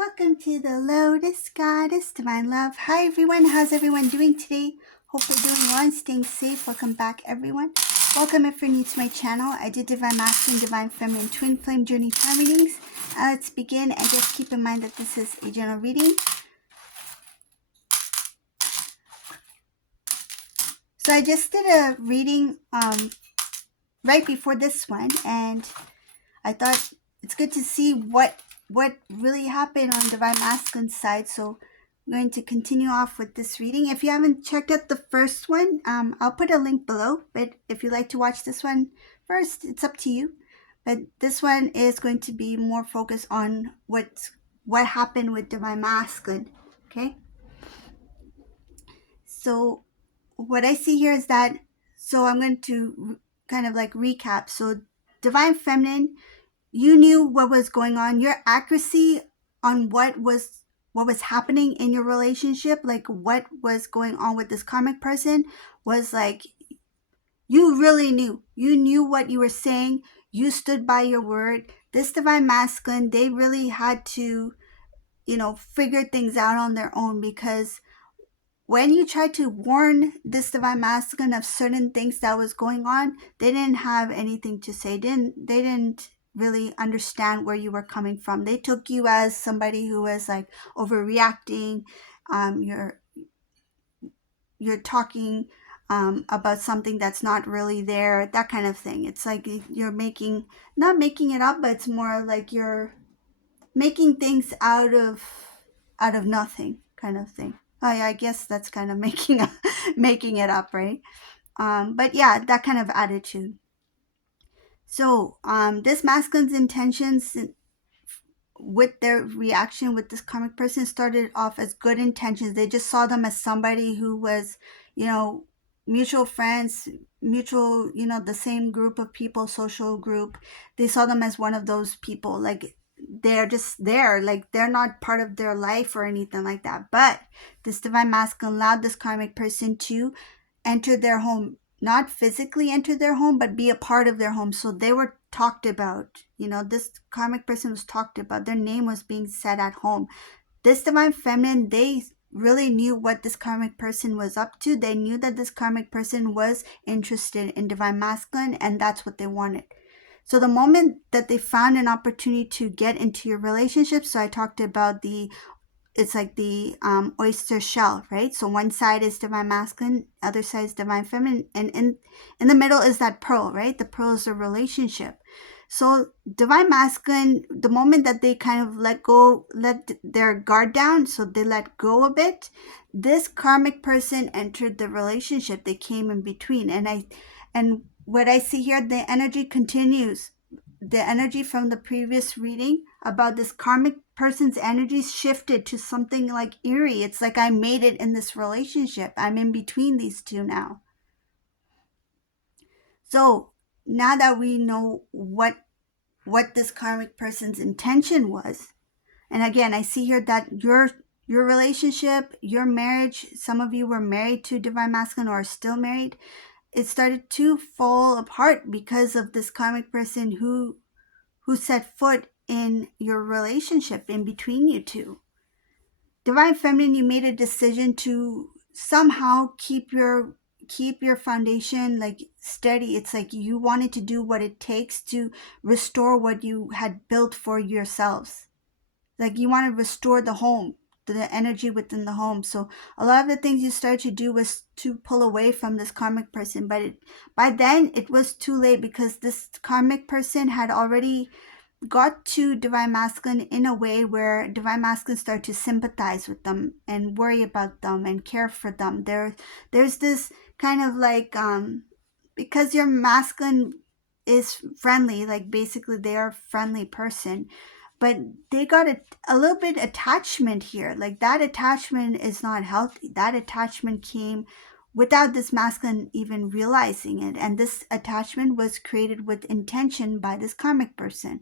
Welcome to the Lotus Goddess, Divine Love. Hi everyone, how's everyone doing today? Hope we're doing well and staying safe. Welcome back everyone. Welcome if you're new to my channel. I do Divine Masculine, Divine Feminine, Twin Flame Journey Time readings. Let's begin, and just keep in mind that this is a general reading. So I just did a reading right before this one, and I thought it's good to see what really happened on Divine Masculine's side. So I'm going to continue off with this reading. If you haven't checked out the first one, I'll put a link below. But if you'd like to watch this one first, it's up to you. But this one is going to be more focused on what happened with Divine Masculine. Okay. So what I see here is that, so I'm going to kind of like recap. So Divine Feminine, you knew what was going on. Your accuracy on what was happening in your relationship, like what was going on with this karmic person, was like you really knew. You knew what you were saying. You stood by your word. This Divine Masculine, they really had to, figure things out on their own, because when you tried to warn this Divine Masculine of certain things that was going on, they didn't have anything to say. They didn't really understand where you were coming from. They took you as somebody who was like overreacting. You're talking about something that's not really there, that kind of thing. It's like you're not making it up, but it's more like you're making things out of nothing, kind of thing. I guess that's kind of making it up, right? But yeah, that kind of attitude. So this masculine's intentions with their reaction with this karmic person started off as good intentions. They just saw them as somebody who was, mutual friends, mutual, the same group of people, social group. They saw them as one of those people. Like they're just there, like they're not part of their life or anything like that. But this Divine Masculine allowed this karmic person to enter their home, not physically enter their home, but be a part of their home. So they were talked about, this karmic person was talked about. Their name was being said at home. This Divine Feminine, they really knew what this karmic person was up to. They knew that this karmic person was interested in Divine Masculine, and that's what they wanted. So the moment that they found an opportunity to get into your relationship, so I talked about it's like the oyster shell, right? So one side is Divine Masculine, other side is Divine Feminine, and in the middle is that pearl, right? The pearl is a relationship. So Divine Masculine, the moment that they kind of let their guard down, so they let go a bit, this karmic person entered the relationship. They came in between, and what I see here, the energy continues. The energy from the previous reading about this karmic person's energy shifted to something like eerie. It's like I made it in this relationship. I'm in between these two now. So now that we know what this karmic person's intention was, and again, I see here that your relationship, your marriage, some of you were married to Divine Masculine or are still married, it started to fall apart because of this karmic person who set foot in your relationship, in between you two. Divine Feminine, you made a decision to somehow keep your foundation like steady. It's like you wanted to do what it takes to restore what you had built for yourselves. Like you want to restore the home, the energy within the home. So a lot of the things you started to do was to pull away from this karmic person, but by then it was too late, because this karmic person had already got to Divine Masculine in a way where Divine Masculine started to sympathize with them and worry about them and care for them. There's this kind of like because your masculine is friendly, like basically they are a friendly person, but they got a little bit attachment here. Like that attachment is not healthy. That attachment came without this masculine even realizing it, and this attachment was created with intention by this karmic person.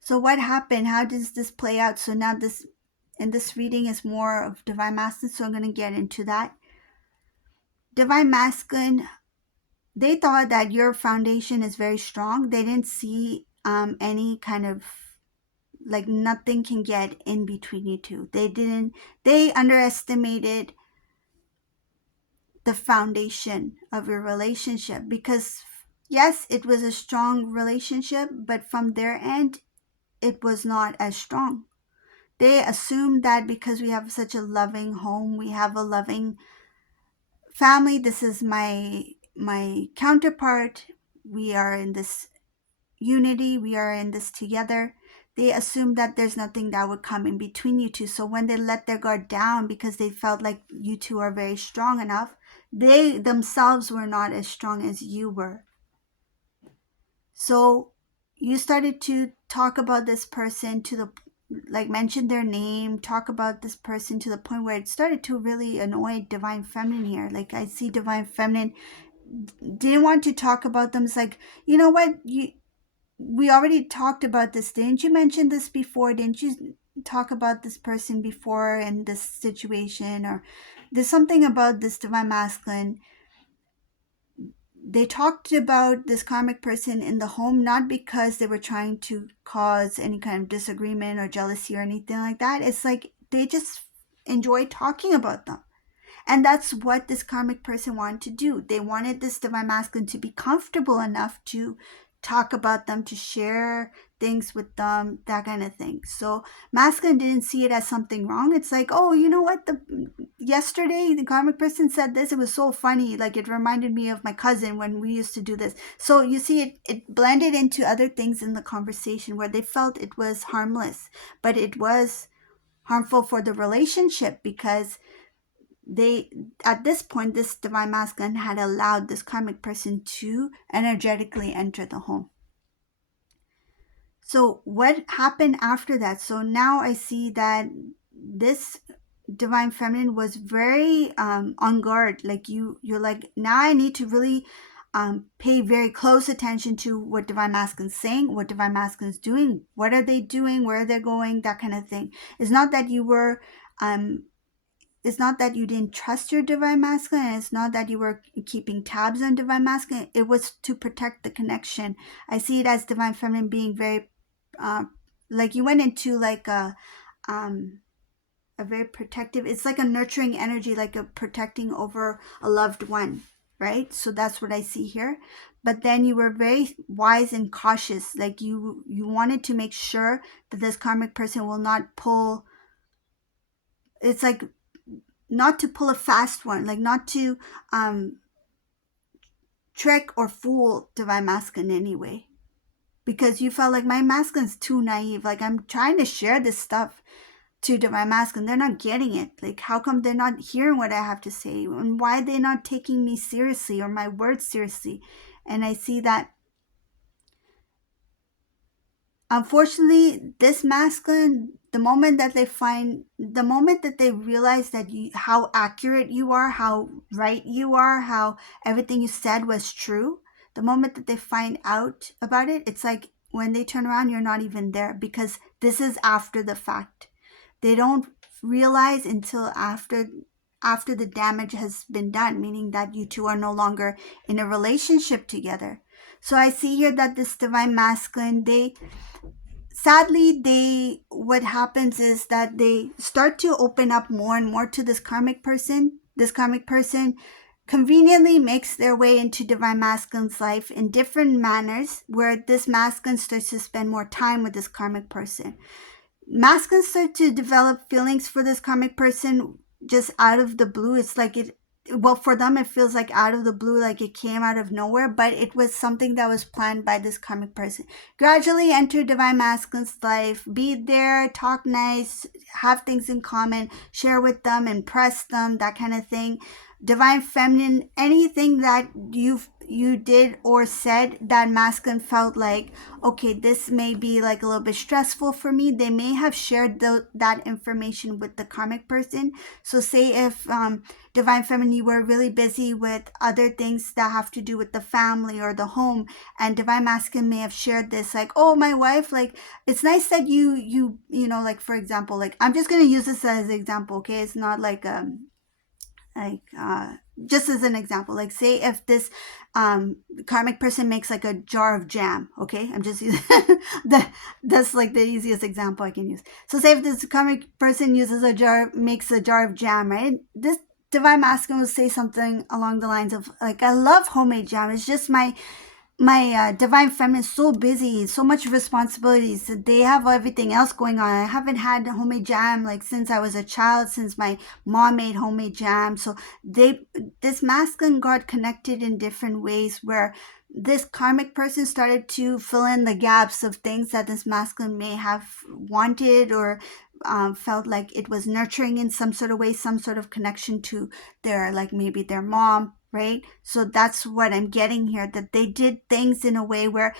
So what happened? How does this play out? So now this reading is more of Divine Masculine, so I'm going to get into that. Divine Masculine, they thought that your foundation is very strong. They didn't see any kind of like nothing can get in between you two. They underestimated the foundation of your relationship, because yes, it was a strong relationship, but from their end, it was not as strong. They assumed that because we have such a loving home, we have a loving family, this is my counterpart, we are in this unity, we are in this together. They assumed that there's nothing that would come in between you two. So when they let their guard down because they felt like you two are very strong enough, they themselves were not as strong as you were. So you started to talk about this person to the, like, mention their name, talk about this person to the point where it started to really annoy Divine Feminine here. Like, I see Divine Feminine didn't want to talk about them. It's like, you know what, we already talked about this. Didn't you mention this before? Didn't you talk about this person before in this situation? Or there's something about this Divine Masculine. They talked about this karmic person in the home, not because they were trying to cause any kind of disagreement or jealousy or anything like that. It's like they just enjoy talking about them. And that's what this karmic person wanted to do. They wanted this Divine Masculine to be comfortable enough to talk about them, to share things with them, that kind of thing. So Masculine didn't see it as something wrong. It's like, oh, you know what? Yesterday the karmic person said this. It was so funny. Like, it reminded me of my cousin when we used to do this. So you see, it blended into other things in the conversation where they felt it was harmless, but it was harmful for the relationship, because they, at this point, this Divine Masculine had allowed this karmic person to energetically enter the home. So what happened after that? So now I see that this Divine Feminine was very on guard. Like, you're like, now I need to really pay very close attention to what Divine Masculine's saying, what Divine Masculine's doing, what are they doing, where are they going, that kind of thing. It's not that you were it's not that you didn't trust your Divine Masculine. It's not that you were keeping tabs on Divine Masculine. It was to protect the connection. I see it as Divine Feminine being very, like, you went into like a very protective, it's like a nurturing energy, like a protecting over a loved one, right? So that's what I see here. But then you were very wise and cautious. Like, you wanted to make sure that this karmic person will not pull, it's like, not to pull a fast one, like not to trick or fool Divine Masculine anyway, because you felt like my masculine's too naive. Like, I'm trying to share this stuff to Divine Masculine, they're not getting it. Like, how come they're not hearing what I have to say, and why are they not taking me seriously or my words seriously? And I see that, unfortunately, this masculine, the moment that they realize that how accurate you are, how right you are, how everything you said was true, the moment that they find out about it, it's like when they turn around, you're not even there, because this is after the fact. They don't realize until after the damage has been done, meaning that you two are no longer in a relationship together. So I see here that this Divine Masculine, sadly, what happens is that they start to open up more and more to this karmic person. This karmic person conveniently makes their way into Divine Masculine's life in different manners, where this masculine starts to spend more time with this karmic person. Masculines start to develop feelings for this karmic person just out of the blue. It's like well, for them, it feels like out of the blue, like it came out of nowhere, but it was something that was planned by this karmic person. Gradually enter Divine Masculine's life, be there, talk nice, have things in common, share with them, impress them, that kind of thing. Divine Feminine, anything that you did or said that masculine felt like, okay, this may be like a little bit stressful for me, they may have shared that information with the karmic person. So say if Divine Feminine, you were really busy with other things that have to do with the family or the home, and Divine Masculine may have shared this, like, oh, my wife, like, it's nice that you know, like, for example, like, I'm just going to use this as an example, okay? It's not like Like, just as an example, like say if this karmic person makes like a jar of jam, okay? I'm just using that's like the easiest example I can use. So say if this karmic person makes a jar of jam, right? This divine masculine will say something along the lines of like, I love homemade jam. It's just my divine feminine is so busy, so much responsibilities. They have everything else going on. I haven't had homemade jam like since I was a child, since my mom made homemade jam. So this masculine got connected in different ways where this karmic person started to fill in the gaps of things that this masculine may have wanted, or felt like it was nurturing in some sort of way, some sort of connection to their, like maybe their mom, right? So that's what I'm getting here, that they did things in a way where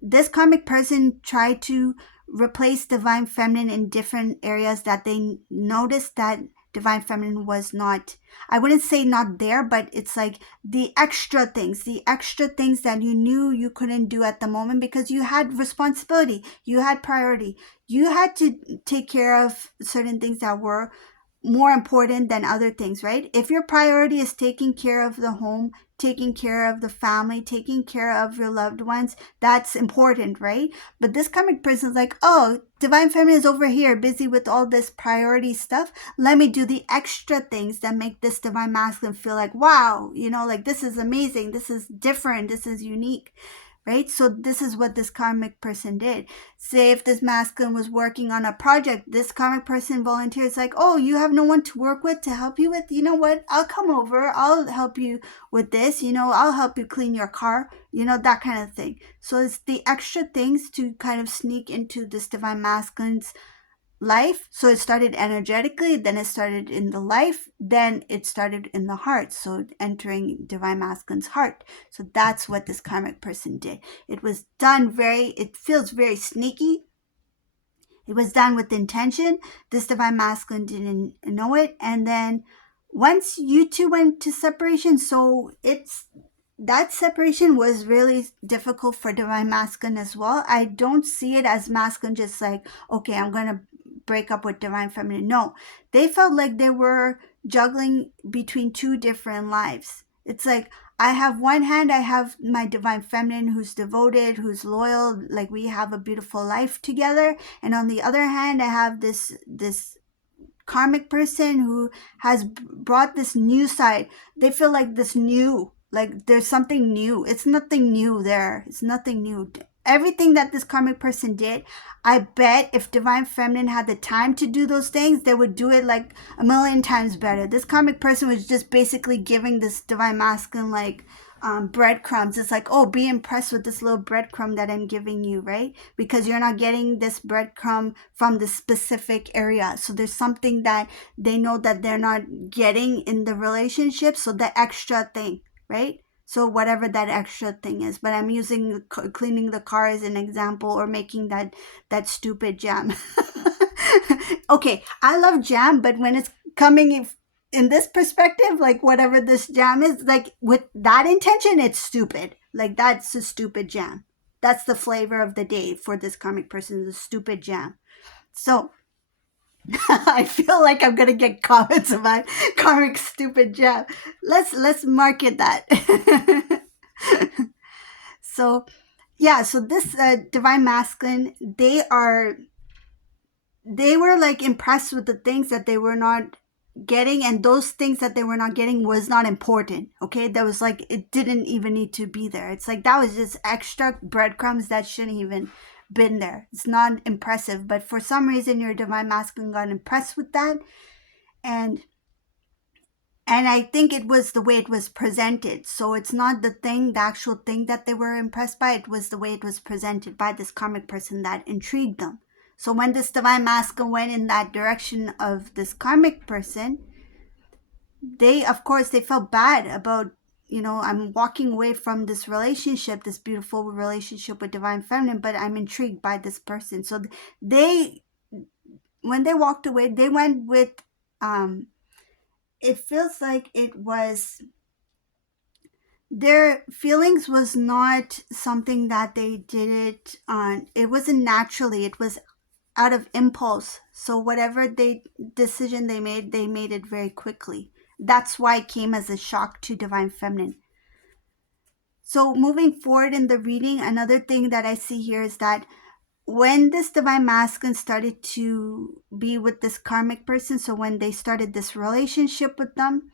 this karmic person tried to replace divine feminine in different areas that they noticed that divine feminine was not, I wouldn't say not there, but it's like the extra things that you knew you couldn't do at the moment because you had responsibility, you had priority, you had to take care of certain things that were more important than other things, right? If your priority is taking care of the home, taking care of the family, taking care of your loved ones, that's important, right? But this karmic person is like, oh, divine feminine is over here busy with all this priority stuff. Let me do the extra things that make this divine masculine feel like, wow, like this is amazing, this is different, this is unique, right? So this is what this karmic person did. Say if this masculine was working on a project, this karmic person volunteers like, oh, you have no one to work with, to help you with, you know what, I'll come over, I'll help you with this, I'll help you clean your car, that kind of thing. So it's the extra things to kind of sneak into this divine masculine's life. So it started energetically, then it started in the life, then it started in the heart, so entering divine masculine's heart. So that's what this karmic person did. It was done it feels very sneaky. It was done with intention. This divine masculine didn't know it, and then once you two went to separation, so that separation was really difficult for divine masculine as well. I don't see it as masculine just like, okay, I'm gonna break up with divine feminine. No, they felt like they were juggling between two different lives. It's like, I have one hand, I have my divine feminine who's devoted, who's loyal, like we have a beautiful life together, and on the other hand, I have this karmic person who has brought this new side. They feel like this new, like there's something new. It's nothing new there. It's nothing new. Everything that this karmic person did, I bet if divine feminine had the time to do those things, they would do it like a million times better. This karmic person was just basically giving this divine masculine like breadcrumbs. It's like, oh, be impressed with this little breadcrumb that I'm giving you, right? Because you're not getting this breadcrumb from the specific area. So there's something that they know that they're not getting in the relationship. So the extra thing, right? So whatever that extra thing is, but I'm using cleaning the car as an example, or making that stupid jam. Okay, I love jam, but when it's coming in this perspective, like whatever this jam is, like with that intention, it's stupid. Like that's a stupid jam. That's the flavor of the day for this karmic person, the stupid jam. So I feel like I'm gonna get comments about karmic stupid jam. Let's market that. So yeah, so this divine masculine, they were like impressed with the things that they were not getting, and those things that they were not getting was not important. Okay, that was like, it didn't even need to be there. It's like that was just extra breadcrumbs that shouldn't even been there. It's not impressive, but for some reason your divine masculine got impressed with that, and I think it was the way it was presented. So it's not the actual thing that they were impressed by. It was the way it was presented by this karmic person that intrigued them. So when this divine masculine went in that direction of this karmic person, they felt bad about, I'm walking away from this relationship, this beautiful relationship with divine feminine, but I'm intrigued by this person. So when they walked away, they went with, it feels like it was, their feelings was not something that they did it on. It wasn't naturally. It was out of impulse. So whatever decision they made it very quickly. That's why it came as a shock to Divine Feminine. So moving forward in the reading, another thing that I see here is that when this Divine Masculine started to be with this karmic person, so when they started this relationship with them,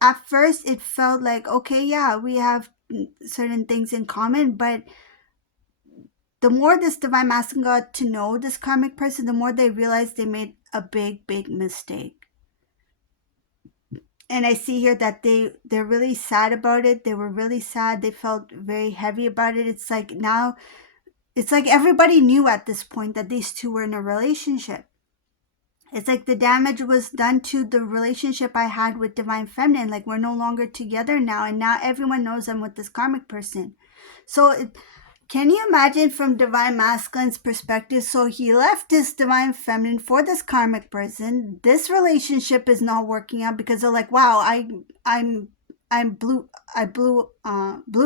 at first it felt like, okay, yeah, we have certain things in common, but the more this Divine Masculine got to know this karmic person, the more they realized they made a big mistake. And I see here that they're really sad about it. They were really sad. They felt very heavy about it. It's like now, it's like everybody knew at this point that these two were in a relationship. It's like the damage was done to the relationship I had with Divine Feminine. Like we're no longer together now, and now everyone knows I'm with this karmic person. So can you imagine from Divine Masculine's perspective? So he left this Divine Feminine for this karmic person. This relationship is not working out because they're like, wow, blew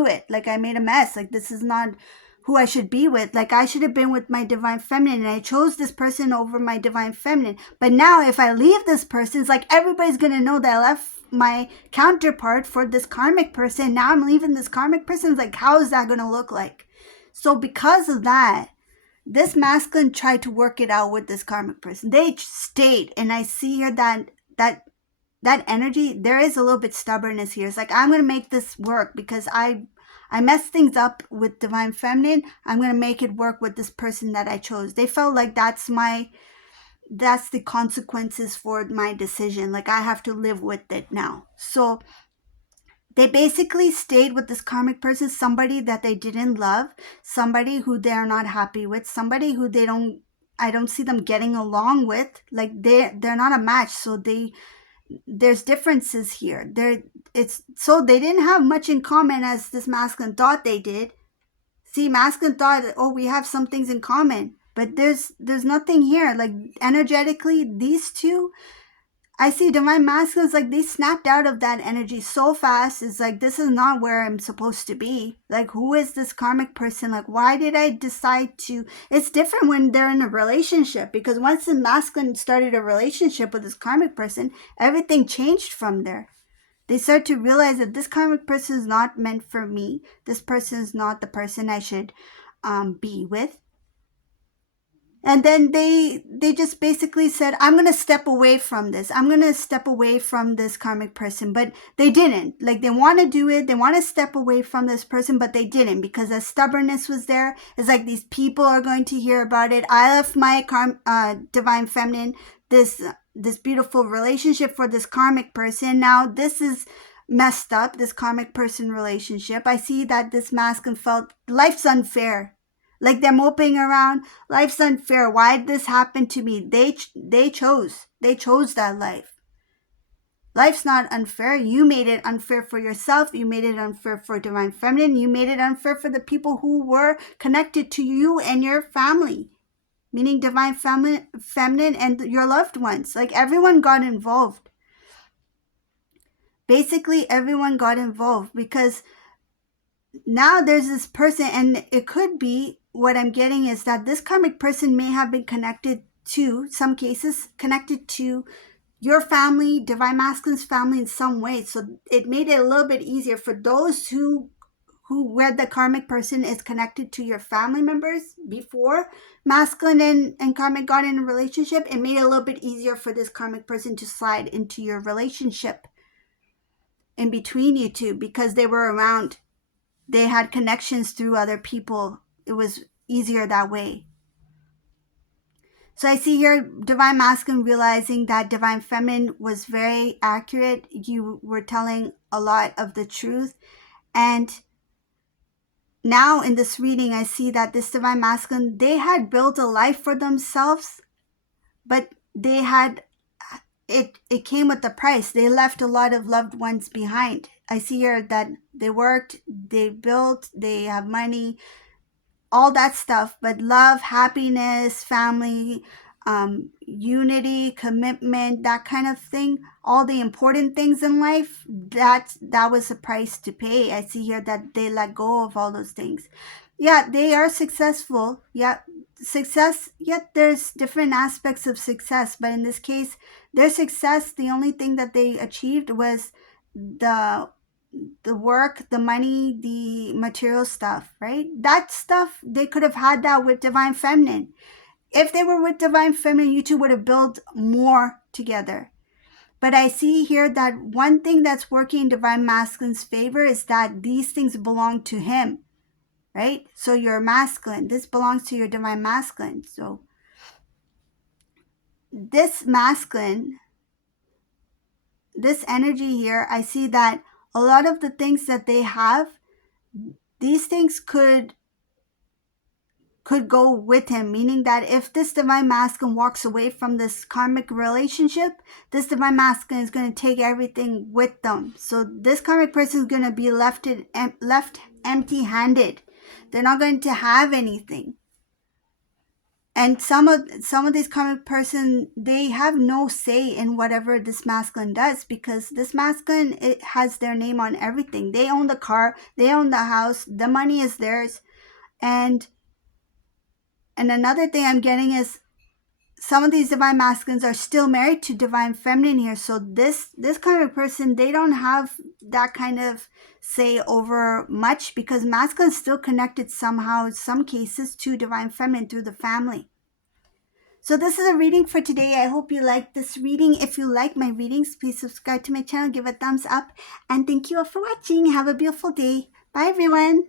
it. Like I made a mess. Like this is not who I should be with. Like I should have been with my Divine Feminine, and I chose this person over my Divine Feminine. But now if I leave this person, it's like everybody's gonna know that I left my counterpart for this karmic person. Now I'm leaving this karmic person. It's like, how is that gonna look like? So because of that, this masculine tried to work it out with this karmic person. They stayed, and I see here that energy, there is a little bit stubbornness here. It's like, I'm going to make this work because I messed things up with Divine Feminine. I'm going to make it work with this person that I chose. They felt like that's the consequences for my decision. Like I have to live with it now. So they basically stayed with this karmic person, somebody that they didn't love, somebody who they're not happy with, somebody who I don't see them getting along with. Like they're not a match. So there's differences here. So they didn't have much in common as this masculine thought they did. See, masculine thought, oh, we have some things in common, but there's nothing here. Like energetically, these two, I see Divine Masculines, like they snapped out of that energy so fast. It's like, this is not where I'm supposed to be. Like, who is this karmic person? Like, why did I decide to? It's different when they're in a relationship, because once the masculine started a relationship with this karmic person, everything changed from there. They start to realize that this karmic person is not meant for me. This person is not the person I should be with. And then they just basically said, I'm going to step away from this. I'm going to step away from this karmic person. But they didn't. Like, they want to do it. They want to step away from this person, but they didn't, because the stubbornness was there. It's like, these people are going to hear about it. I left my Divine Feminine, this beautiful relationship, for this karmic person. Now this is messed up, this karmic person relationship. I see that this masculine felt life's unfair. Like they're moping around, life's unfair. Why did this happen to me? They chose that life. Life's not unfair. You made it unfair for yourself. You made it unfair for Divine Feminine. You made it unfair for the people who were connected to you and your family, meaning Divine Feminine and your loved ones. Like, everyone got involved. Basically, everyone got involved, because now there's this person, and it could be, what I'm getting is that this karmic person may have been connected to, some cases, connected to your family, Divine Masculine's family in some way. So it made it a little bit easier for those where the karmic person is connected to your family members before masculine and karmic got in a relationship. It made it a little bit easier for this karmic person to slide into your relationship in between you two, because they were around. They had connections through other people. It was easier that way. So I see here Divine Masculine realizing that Divine Feminine was very accurate. You were telling a lot of the truth. And now in this reading, I see that this Divine Masculine, they had built a life for themselves, but they had, it came with the price. They left a lot of loved ones behind. I see here that they worked, they built, they have money, all that stuff, but love, happiness, family, unity, commitment, that kind of thing, all the important things in life, that was a price to pay. I see here that they let go of all those things. Yeah, they are successful. Yeah, success, yet there's different aspects of success, but in this case, their success, the only thing that they achieved was the the work, the money, the material stuff, right? That stuff, they could have had that with Divine Feminine. If they were with Divine Feminine, you two would have built more together. But I see here that one thing that's working in Divine Masculine's favor is that these things belong to him, right? So you're masculine. This belongs to your Divine Masculine. So this masculine, this energy here, I see that a lot of the things that they have, these things could go with him, meaning that if this divine masculine walks away from this karmic relationship, this divine masculine is going to take everything with them. So this karmic person is going to be left empty-handed. They're not going to have anything. And some of these karmic person, they have no say in whatever this masculine does, because this masculine, it has their name on everything. They own the car, they own the house, the money is theirs. And another thing I'm getting is some of these divine masculines are still married to divine feminine here. So this kind of person, they don't have that kind of say over much, because masculine is still connected somehow in some cases to divine feminine through the family. So this is a reading for today. I hope you like this reading. If you like my readings, please subscribe to my channel, give a thumbs up, and thank you all for watching. Have a beautiful day. Bye everyone.